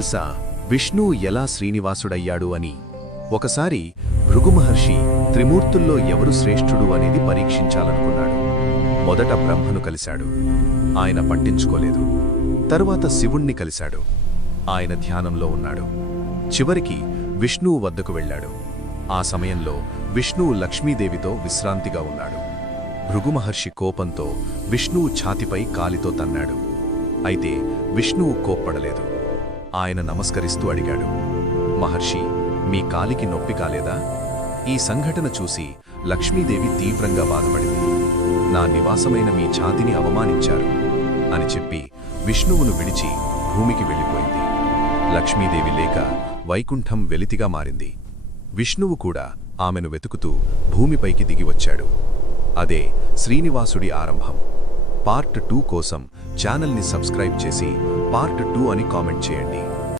తెలుసా విష్ణు ఎలా శ్రీనివాసుడయ్యాడు అని? ఒకసారి భృగు మహర్షి త్రిమూర్తుల్లో ఎవరు శ్రేష్ఠుడు అనేది పరీక్షించాలనుకున్నాడు. మొదట బ్రహ్మను కలిశాడు. ఆయన పట్టించుకోలేదు. తరువాత శివుణ్ణి కలిశాడు. ఆయన ధ్యానంలో ఉన్నాడు. చివరికి విష్ణువు వద్దకు వెళ్ళాడు. ఆ సమయంలో విష్ణువు లక్ష్మీదేవితో విశ్రాంతిగా ఉన్నాడు. భృగు మహర్షి కోపంతో విష్ణువు ఛాతిపై కాలితో తన్నాడు. అయితే విష్ణువు కోప్పడలేదు. ఆయన నమస్కరిస్తూ అడిగాడు, మహర్షి, మీ కాలికి నొప్పి కాలేదా? ఈ సంఘటన చూసి లక్ష్మీదేవి తీవ్రంగా బాధపడింది. నా నివాసమైన మీ ఛాతిని అవమానించారు అని చెప్పి విష్ణువును విడిచి భూమికి వెళ్ళిపోయింది. లక్ష్మీదేవి లేక వైకుంఠం వెలితిగా మారింది. విష్ణువు కూడా ఆమెను వెతుకుతూ భూమిపైకి దిగివచ్చాడు. అదే శ్రీనివాసుడి ఆరంభం. పార్ట్ 2 కోసం ఛానల్ని సబ్స్క్రైబ్ చేసి పార్ట్ 2 అని కామెంట్ చేయండి.